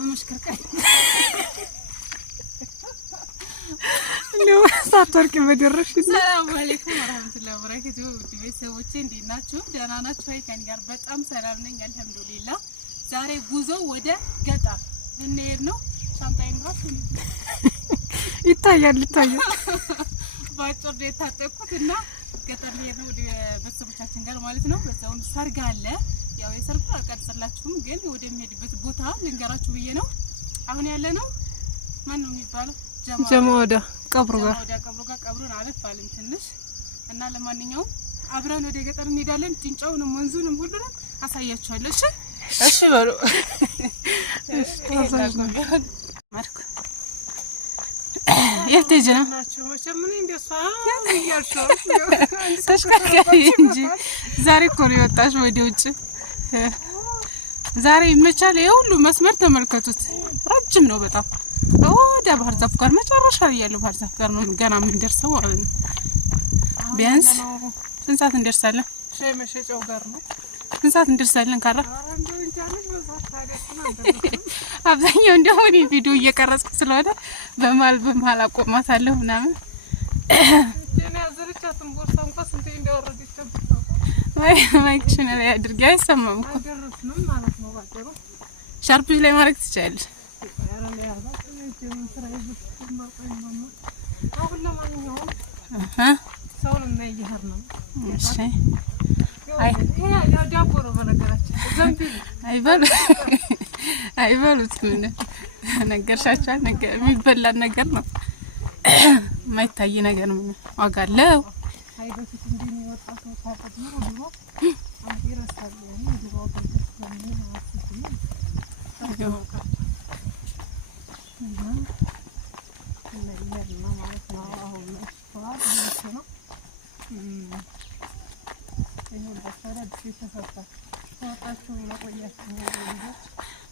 مشكرك لو ساعتك بدرش السلام عليكم ورحمة الله وبركاته ቤተሰቦቼ እንዴት ናችሁ ደህና ናችሁ ወይ ከኔ ጋር በጣም ሰላም ነኝ አልহামዱሊላህ ዛሬ ጉዞ ወደ ገጠር እንሄድ ነው ሻንጣዬን ራሱ ይታያል ባጭር የታጠቅኩትና ገጠር ልሄድ ነው ወደ ቤተሰቦቻችን ጋር ማለት ነው በዛውም ሰርግ አለ ያው የሰርግ አቀርጽላችሁም ግን ወደሚሄድበት ቦታ ልንገራችሁ ብዬ ነው አሁን ያለ ነው ማን ነው የሚባለው ጀማዳ ቀብሩ ጋር ቀብሩን አለፋልን ትንሽ እና ለማንኛውም አብረን ወደ ገጠር እንሄዳለን ጢንጫውንም ወንዙንም ሁሉንም አሳያችኋለሁ እሺ በሉ ማርኩ የትጀና ናቸው ምን እንደሷ ይያልሽው ተሽከርከሪ እንጂ ዛሬ እኮ ነው የወጣሽ ወደ ውጭ ዛሬ ይመቻል የሁሉ መስመር ተመልከቱት ረጅም ነው በጣም ወደ ባህር ዛፍ ጋር መጨረሻ ያለው ባህር ዛፍ ጋር ነው ገና ምን ደርሰው ማለት ነው ቢያንስ ስንት ሰዓት እንደርሳለን ሻይ መሸጫው ጋር ነው ስንት ሰዓት እንደርሳለን ካራ አብዛኛው እንደው እኔ ቪዲዮ እየቀረጽኩ ስለሆነ በመሃል አቆማታለሁ ምናምን እኔ አዘርቻትን ቦርሳም እንኳን ስንት እንደወረደች ተብታው ማይክሽን ላይ አድርጌ አይሰማም እኮ አደረስንም ማለት ነው ባጭሩ ሻርፕ ላይ ማድረግ ትችያለሽ አሁን ለማንኛውም ሰውን እናይየር ነው እሺ አይ ያ ዳቦ ነው በነገራችን ዘንቢል አይበሉት ምን ነገርሻቸው ነገር የሚበላ ነገር ነው ማይታይ ነገር ነው ዋጋ አለው አይ በፊት እንደሚወጣ ሰው ታቀድ ነው ደግሞ ይረሳል ነው ድሮው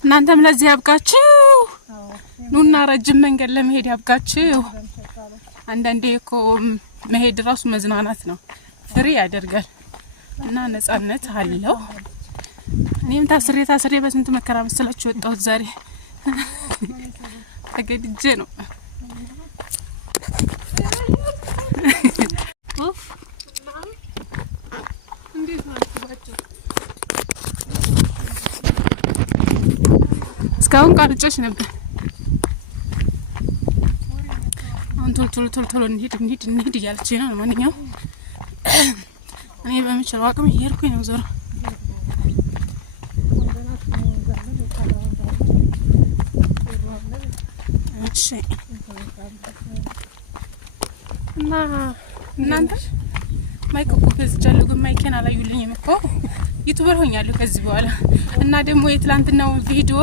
እናንተም ለዚህ ያብቃችሁ ኑና ረጅም መንገድ ለመሄድ ያብቃችሁ አንዳንዴ እኮ መሄድ ራሱ መዝናናት ነው ፍሪ ያደርጋል እና ነፃነት አለው እኔም ታስሬ በስንት መከራ መሰላችሁ ወጣሁት ዛሬ ተገድጄ ነው ኦፍ እንዴት ናችሁ እስካሁን ቀርጬሽ ነበር አሁን ቶሎ እንሂድ እያለችኝ ነው ለማንኛውም እኔ በምችለው አቅም እየሄድኩኝ ነው ዞሮ እሺ እና እናንተ ማይክ እኮ ገዝቻለሁ ግን ማይኬን አላዩልኝም እኮ ዩቲዩበር ሆኛለሁ ከዚህ በኋላ እና ደግሞ የትላንትናው ቪዲዮ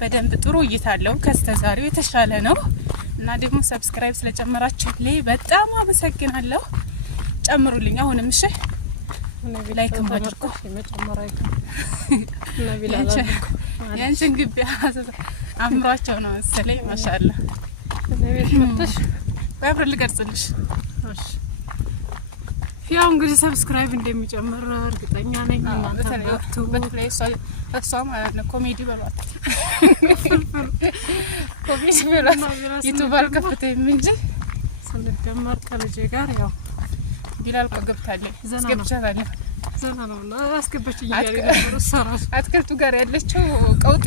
በደንብ ጥሩ እይታ አለው ከስተዛሬው የተሻለ ነው እና ደግሞ ሰብስክራይብ ስለጨመራችሁልኝ በጣም አመሰግናለሁ ጨምሩልኝ አሁንም እሺ ላይክ አድርጉ መጨመራይ ያንቺን ግቢ አምሯቸው ነው መሰለኝ ማሻአላ ለቤት መጥተሽ ባብር ልቀርጽልሽ እሺ ያው እንግዲህ ሰብስክራይብ እንደሚጨምር እርግጠኛ ነኝ እናንተ ወቅቱ በተለይ እሷ ማለት ነው ኮሜዲ በሏት ኮሜዲ በሏት ዩቲዩበር ከፍተኝ እንጂ ስለደመር ከልጄ ጋር ያው ቢላል ቆገብታለች አስገብቻታለሁ ዘና ነው አስገበች ይያለ ነበር ሰራሽ አትክልቱ ጋር ያለችው ቀውጢ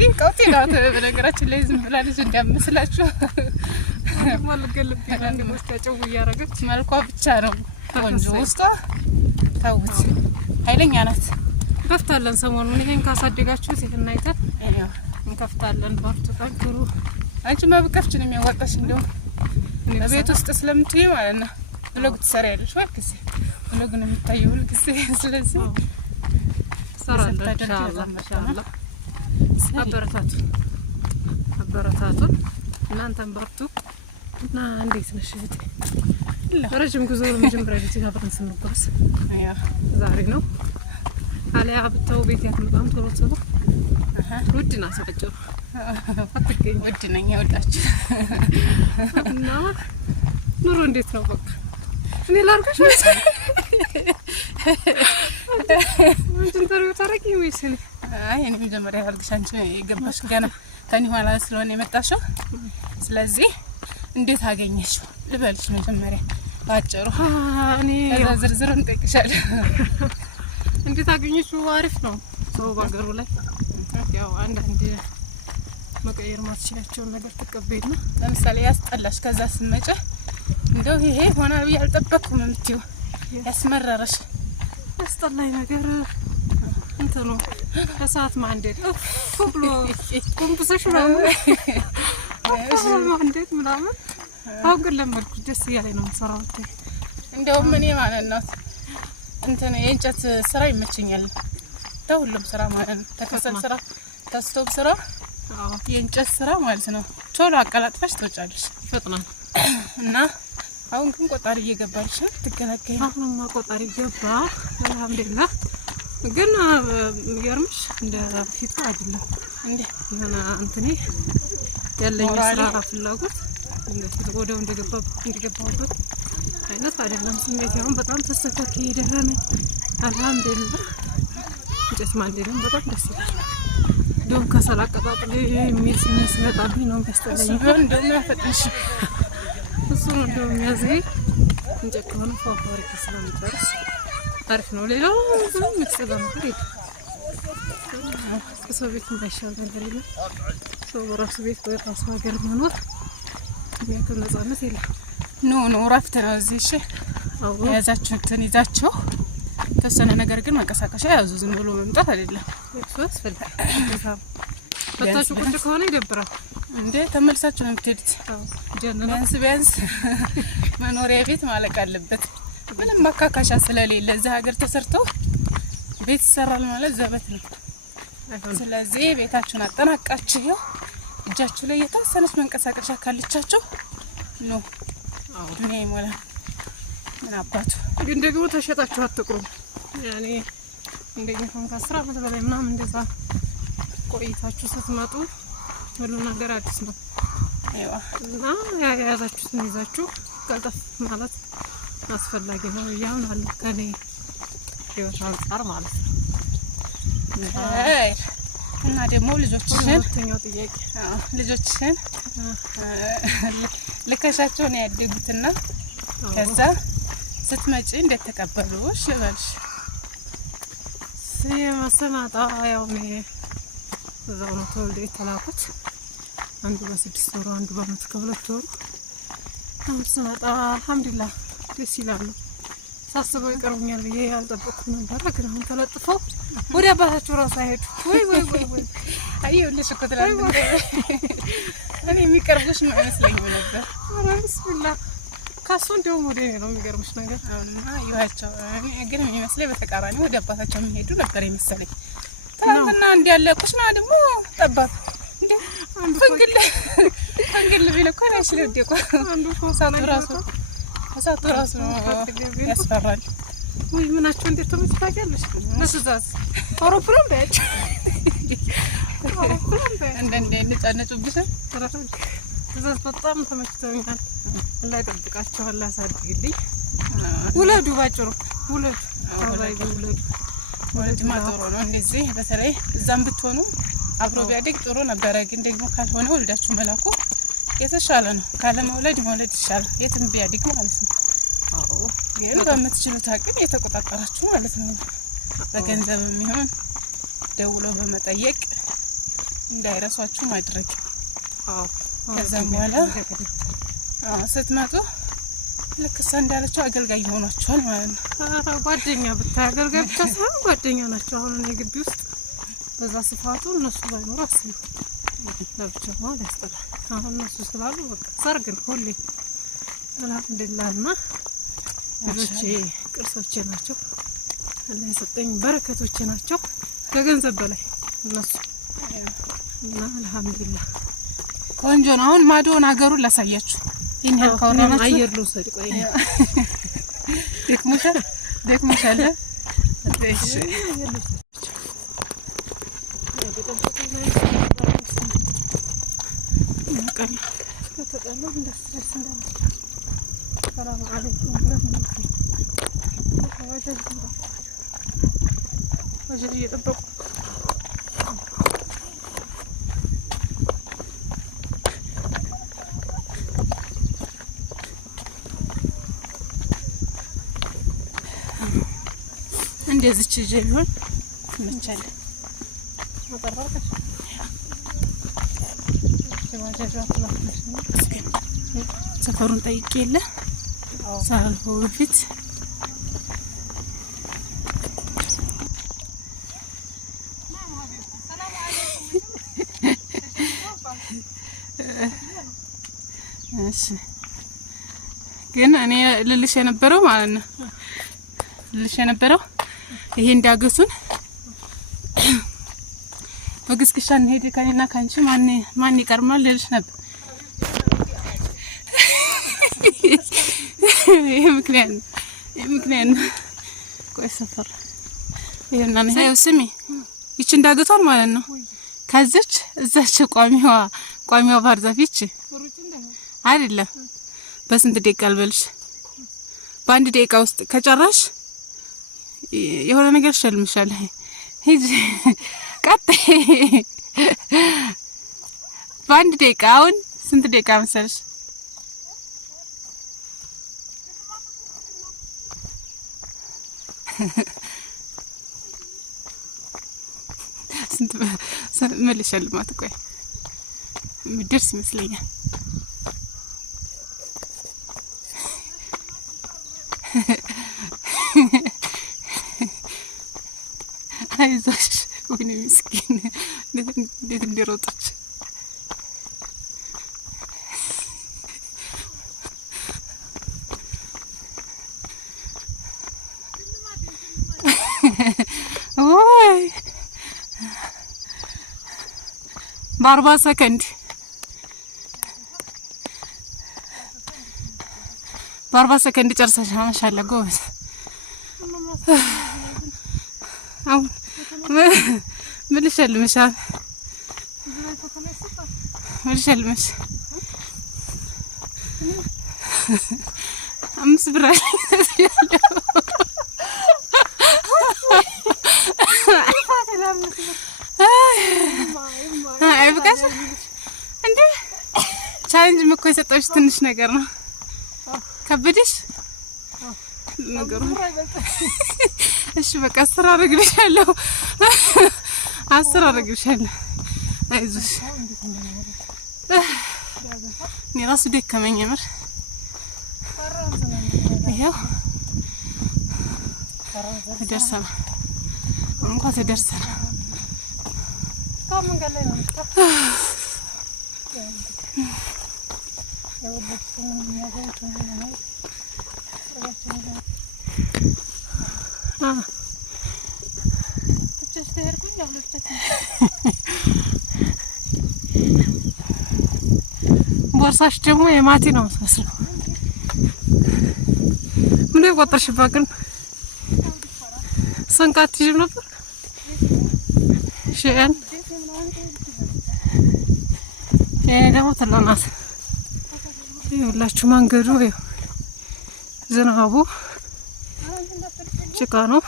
ናት በነገራችን ላይ ዝም ብላ ልጅ እንዲያመስላችሁ ማልገልብ ይላል ወስታጨው ያረጋች መልኳ ብቻ ነው ወንጆ ውስጧ ታውት ኃይለኛ ናት ከፍታለን ሰሞኑን ይሄን ካሳደጋችሁት ይሄን አይተን እንከፍታለን ባርቱ ታንክሩ አንቺ ማብቀፍች ነው የሚያወጣሽ እንደው በቤት ውስጥ ስለምትይ ማለት ነው ብሎግ ትሰሪያለሽ ወክሲ ብሎግ ነው የሚታየው ሁሉ ጊዜ ስለዚህ ሰራለን ኢንሻአላህ አበረታቱን እናንተም በርቱ እና እንዴት ነሽ እህቴ ረጅም ጉዞ ለመጀመሪያ ጊዜ አብረን ስንጓዝ ዛሬ ነው አለያ ብታው ቤት ያትመጣም ቶሎ ውድና ሰፈጨው አትገኝ ውድ ነኝ ያውላችሁ እና ኑሮ እንዴት ነው በቃ እኔ ላርጋሽ እንትን ተሪው ታረቂ ወይስ አይ እኔ መጀመሪያ ያልኩሽ አንቺ የገባሽ ገና ከኔ ኋላ ስለሆነ የመጣሽው። ስለዚህ እንዴት አገኘሽው ልበልሽ መጀመሪያ ባጭሩ። እኔ ዝርዝሩን እንጠይቅሻለሁ። እንዴት አገኘሽው? አሪፍ ነው ሰው ባገሩ ላይ ያው አንዳንድ መቀየር ማትችላቸውን ነገር ተቀበይና ለምሳሌ ያስጠላሽ ከዛ ስመጨ እንደው ይሄ ሆነ ያልጠበቅኩም የምትይው ያስመረረሽ ያስጠላኝ ነገር እንትን ነው ከሰዓት ማንደድ ብሎ ኮምፕሰሽ ነው ማንደድ ምናምን። አሁን ግን ለመድኩ ደስ እያለኝ ነው የምሰራው። እንደውም እኔ ማለት ነው እንትን የእንጨት ስራ ይመቸኛል ተሁሉም ስራ ማለት ነው። ተከሰል ስራ ተስቶብ ስራ የእንጨት ስራ ማለት ነው። ቶሎ አቀላጥፈሽ ትወጫለሽ ይፈጥናል። እና አሁን ግን ቆጣሪ እየገባልሽ ትገላገይ። አሁንማ ቆጣሪ ገባ አልሐምዱሊላህ። ግን የሚገርምሽ እንደ ፊቱ አይደለም እንዴ የሆነ እንትኔ ያለኝ ስራ ፍላጎት እንደዚህ ወደው እንደገባሁበት አይነት አይደለም ስሜት። አሁን በጣም ተስተካክዬ ደህና ነኝ አልሐምዱሊላህ። እንጨት ማንደድም በጣም ደስ ይላል። እንደውም ከሰል አቀጣጥል የሚል ስሜት ሲመጣብኝ ነው የሚያስጠላኝ። እንደውም ያፈጥንሽ እሱ ነው እንደውም የሚያዘኝ። እንጨት ከሆነ ፏፏሪ ስለሚጨርስ አሪፍ ነው። ሌላው ምንም ምክስል ነገር የለም። ከሰው ቤት እንዳይሻል ነገር የለም። ሰው በራሱ ቤት በራሱ ሀገር መኖር የሚያክል ነፃነት የለም። ኖ እረፍት ነው እዚህ። እሺ የያዛችሁትን ይዛችሁ ተወሰነ ነገር ግን መንቀሳቀሻ ያዙ። ዝም ብሎ መምጣት አይደለም። እሱ አስፈልጋል። በታችሁ ቁጭ ከሆነ ይደብራል እንዴ። ተመልሳችሁ ነው የምትሄዱት። ቢያንስ መኖሪያ ቤት ማለቅ አለበት። ምንም ማካካሻ ስለሌለ እዚህ ሀገር ተሰርቶ ቤት ይሰራል ማለት ዘበት ነው። ስለዚህ ቤታችሁን አጠናቃችሁ እጃችሁ ላይ የተወሰነች መንቀሳቀሻ ካለቻችሁ ነው እኔ ሞላ ምን አባቱ። ግን ደግሞ ተሸጣችሁ አትቅሩ። ያኔ እንደኛ ከ10 ዓመት በላይ ምናምን እንደዛ ቆይታችሁ ስትመጡ ሁሉ ነገር አዲስ ነው። አይዋ እና ያያዛችሁትን ይዛችሁ ቀልጠፍ ማለት አስፈላጊ ነው ያምናል ከኔ ህይወት አንፃር ማለት ነው። እና ደግሞ ልጆችሽን ሁለተኛው ጥያቄ ልጆችሽን ልከሻቸው ነው ያደጉትና ከዛ ስትመጪ እንዴት ተቀበሉሽ ልበልሽ? ሲመሰናጣ ያው ነው እዛው ነው ተወልደ የተላኩት። አንዱ በ6 ወሩ አንዱ በአመት ከሁለት ወሩ ሲመጣ አልሐምዱሊላህ ደስ ይላሉ። ሳስበው ይቀርቡኛል ብዬ ያልጠበቅኩ ነበር። ግን አሁን ተለጥፈው ወደ አባታቸው ራሱ አይሄዱ። ወይ አይውልሽ እኮ ትላለች። እኔ የሚቀርቡሽ አይመስለኝም ነበር። ኧረ ቢስሚላህ ካሱ እንደውም ወደ እኔ ነው የሚገርምሽ ነገር። አሁንማ ይዋቸው ግን የሚመስለኝ በተቃራኒ ወደ አባታቸው የሚሄዱ ነበር የመሰለኝ። ትናንትና እንዲያለ ቁስና ደግሞ ጠባብ እንዴ ፈንግል ቢል እኮ ነው ሲለደቁ አንዱ እሳቱ ራሱ ያስፈራል። ወይ ምናቸው እንዴት ተመችታለሽ? መስዛዝ አውሮፕላን ባያቸው እንደንደ ነጫነጩብሽ ትእዛዝ በጣም ተመችቶኛል። አላህ ይጠብቃችሁ፣ አላህ ያሳድግልኝ። ውለዱ፣ ባጭሩ ውለዱ። ወለድማ ጥሩ ነው። እንደዚህ በተለይ እዛም ብትሆኑ አብሮ ቢያድግ ጥሩ ነበረ። ግን ደግሞ ካልሆነ ወልዳችሁ መላኩ የተሻለ ነው። ካለ መውለድ ይሻላል፣ የትም ቢያድግ ማለት ነው። አዎ ግን በምትችሉት አቅም የተቆጣጠራችሁ ማለት ነው። በገንዘብ የሚሆን ደውሎ በመጠየቅ እንዳይረሷችሁ ማድረግ። አዎ ከዛም በኋላ ስትመጡ ልክ እሷ እንዳለችው አገልጋይ ይሆናችኋል ማለት ነው። ጓደኛ ብታይ አገልጋይ ብቻ ሳይሆን ጓደኛ ናቸው። አሁን እኔ ግቢ ውስጥ በዛ ስፋቱ እነሱ ባይኖሩ አስቢ ለብቻ ማለት ያስጠላል። አሁን እነሱ ስላሉ በቃ ሰርግ ነው ሁሌ አልሐምዱሊላህ። እና ልጆቼ ቅርሶቼ ናቸው፣ አላህ የሰጠኝ በረከቶቼ ናቸው ከገንዘብ በላይ እነሱ እና አልሐምዱሊላህ ቆንጆ ነው። አሁን ማዶን ሀገሩን ላሳያችሁ። ይሄን ያህል ካወራናችሁ አየር ልውሰድ። ቆይ ደክሞሻል። እሺ እንደዚች ጀቢውን ትመቻለህ። ወጣራቀሽ ሰፈሩን ጠይቄ የለ ሳልፎ በፊት እሺ ግን እኔ ልልሽ የነበረው ማለት ነው ልልሽ የነበረው ይሄ እንዳገቱን በግስግሻ እንሄድ ከኔና ካንቺ ማን ይቀርማል ልልሽ ነበር። ይሄ ምክንያት ነው። ቆይ ሰፈር ይሄና ነው ይሄው ስሚ ይቺ እንዳገቷል ማለት ነው። ከዚች እዛች ቋሚዋ ባህር ዛፍ ይቺ አይደለም በስንት ደቂቃ አልበልሽ በአንድ ደቂቃ ውስጥ ከጨራሽ የሆነ ነገር ሸልምሻል። ሂጂ ቀጥይ በአንድ ደቂቃ። አሁን ስንት ደቂቃ መሰለሽ? ስንት መልሻል ማለት ቆይ ምድርስ ይመስለኛል። አይዞሽ ወይኔ ምስኪን እንዴት እንደሮጠች ወይ በ40 ሰከንድ ጨርሰሻል። ማሻአላ ጎበዝ። አሁን ምን ልሸልምሻል? ልሸልምሽ 5 ብር አይብቃሽ እንዴ? ቻሌንጅ እኮ የሰጠሁሽ ትንሽ ነገር ነው። ከበደሽ ነገሩ? እሺ በቃ 10 አደርግልሻለሁ። 10 አደርግልሻለሁ። አይዞሽ። እኔ ራሱ ደከመኝ የምር። ይሄው ተደርሰናል። እንኳን ተደርሰናል። መንገድ ላይ ነው ቦርሳሽ ደግሞ የማቲ ነው መስመስለው። ምን ይቆጥርሽባት ግን ሰንቃት ይጅም ነበር ሸን ደግሞ ተላናት ይኸውላችሁ መንገዱ ይኸው ዝናቡ ጭቃ ነው።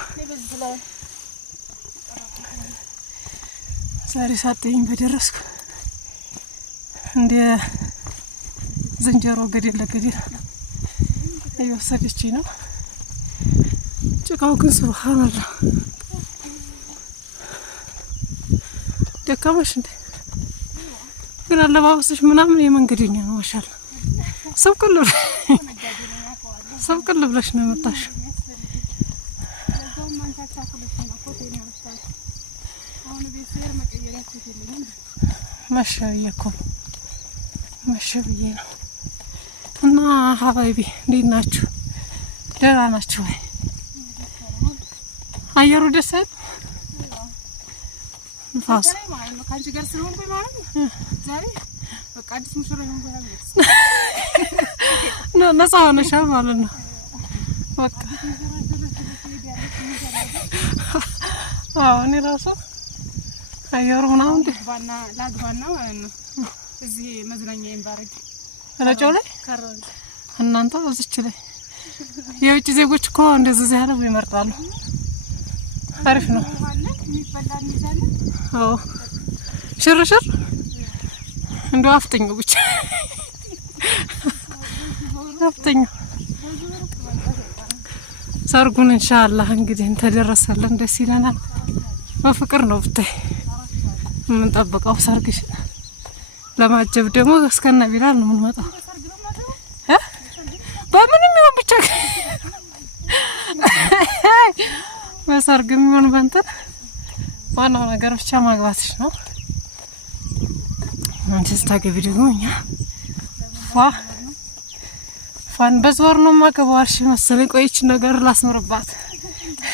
ዛሬ ሳትይኝ በደረስኩ እንደ ዝንጀሮ ገደል ለገደል እየወሰደችኝ ነው። ጭቃው ግን ሱብሃንአላህ ደካማሽ እንዴ? ግን አለባበስሽ ምናምን የመንገደኛ ነው። ማሻአላ ሰብ ቅል ብለሽ ነው የመጣሽው። መሸ ብዬ ነው። እና ሀባይቢ እንዴት ናችሁ? ደህና ናችሁ ወይ? አየሩ ደስ አይል? ንፋስ ካንቺ ጋር ስለሆንኩኝ ማለት ነው ዛሬ በቃ አዲስ ሙሽራ ነው ነው ነፃ ሆነሻል ማለት ነው። በቃ እኔ ራሱ አየሩ ምናምን ላግባና ማለት ነው እዚህ መዝናኛ ይንባረግ ረጨው ላይ እናንተ እዚች ላይ የውጭ ዜጎች እኮ እንደዚህ ያለው ይመርጣሉ። አሪፍ ነው። ሽርሽር እንደው አፍጠኙ ብቻ አፍጠኙ ሰርጉን ኢንሻአላህ እንግዲህ እንተደረሰልን ደስ ይለናል። በፍቅር ነው ብታይ ምን ጠብቀው ሰርግሽ ለማጀብ ደግሞ እስከነ ቢላል ነው የምንመጣው። በምንም ይሁን ብቻ በሰርግም ይሁን በእንትን ዋናው ነገር ብቻ ማግባትሽ ነው። አንቺ ስታገቢ ደግሞ እኛ ፋን በዝወር ነው ማገባሽ መሰለኝ። ቆይች ነገር ላስምርባት